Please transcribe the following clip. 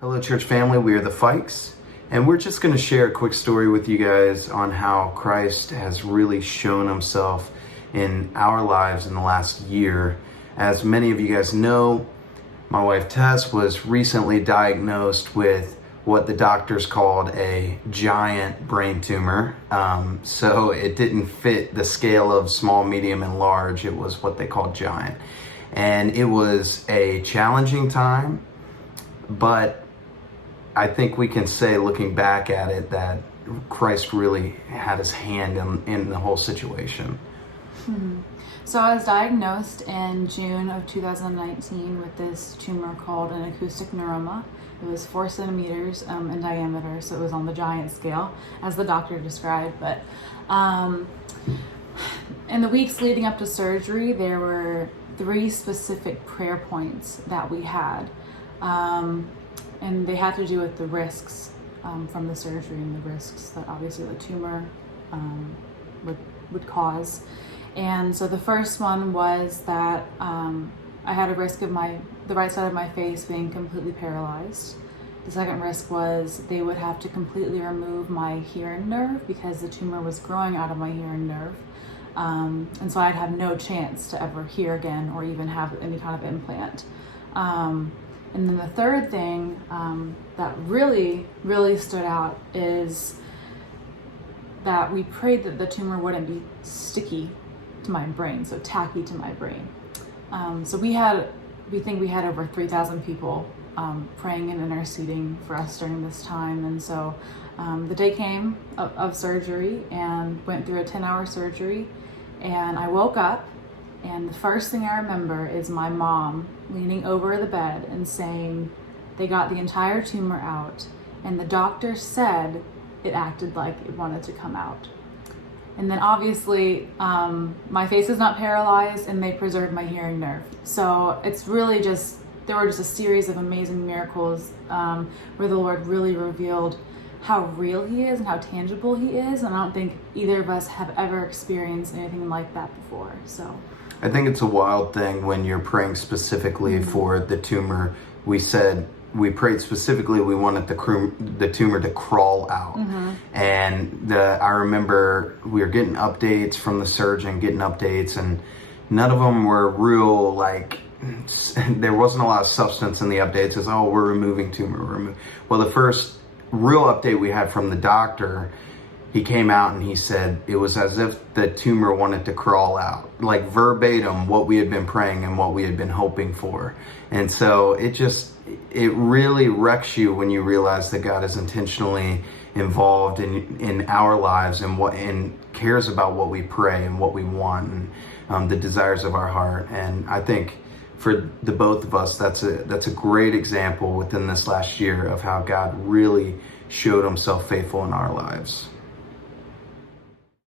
Hello, church family. We are the Fikes, and we're just going to share a quick story with you guys on how Christ has really shown himself in our lives in the last year. As many of you guys know, my wife Tess was recently diagnosed with what the doctors called a giant brain tumor. So it didn't fit the scale of small, medium, and large. It was what they called giant. And it was a challenging time, but I think we can say, looking back at it, that Christ really had his hand in the whole situation. So I was diagnosed in June of 2019 with this tumor called an acoustic neuroma. It was 4 centimeters in diameter, so it was on the giant scale, as the doctor described. But in the weeks leading up to surgery, there were 3 specific prayer points that we had. And they had to do with the risks from the surgery and the risks that obviously the tumor would cause. And so the first one was that I had a risk of the right side of my face being completely paralyzed. The second risk was they would have to completely remove my hearing nerve because the tumor was growing out of my hearing nerve. And so I'd have no chance to ever hear again or even have any kind of implant. And then the third thing that really, really stood out is that we prayed that the tumor wouldn't be sticky to my brain, so tacky to my brain. So we think we had over 3,000 people praying and interceding for us during this time. And so the day came of surgery and went through a 10-hour surgery, and I woke up, and the first thing I remember is my mom leaning over the bed and saying they got the entire tumor out, and the doctor said it acted like it wanted to come out. And then obviously my face is not paralyzed, and they preserved my hearing nerve. So it's really there were just a series of amazing miracles where the Lord really revealed how real he is and how tangible he is. And I don't think either of us have ever experienced anything like that before. So I think it's a wild thing when you're praying specifically for the tumor. We prayed specifically, we wanted the tumor to crawl out. And I remember we were getting updates from the surgeon, and none of them were real, there wasn't a lot of substance in the updates. It's, oh, we're removing tumor. Well, the first real update we had from the doctor, he came out and he said it was as if the tumor wanted to crawl out, like verbatim what we had been praying and what we had been hoping for. And so it really wrecks you when you realize that God is intentionally involved in our lives and cares about what we pray and what we want and the desires of our heart. And I think for the both of us, that's a great example within this last year of how God really showed himself faithful in our lives.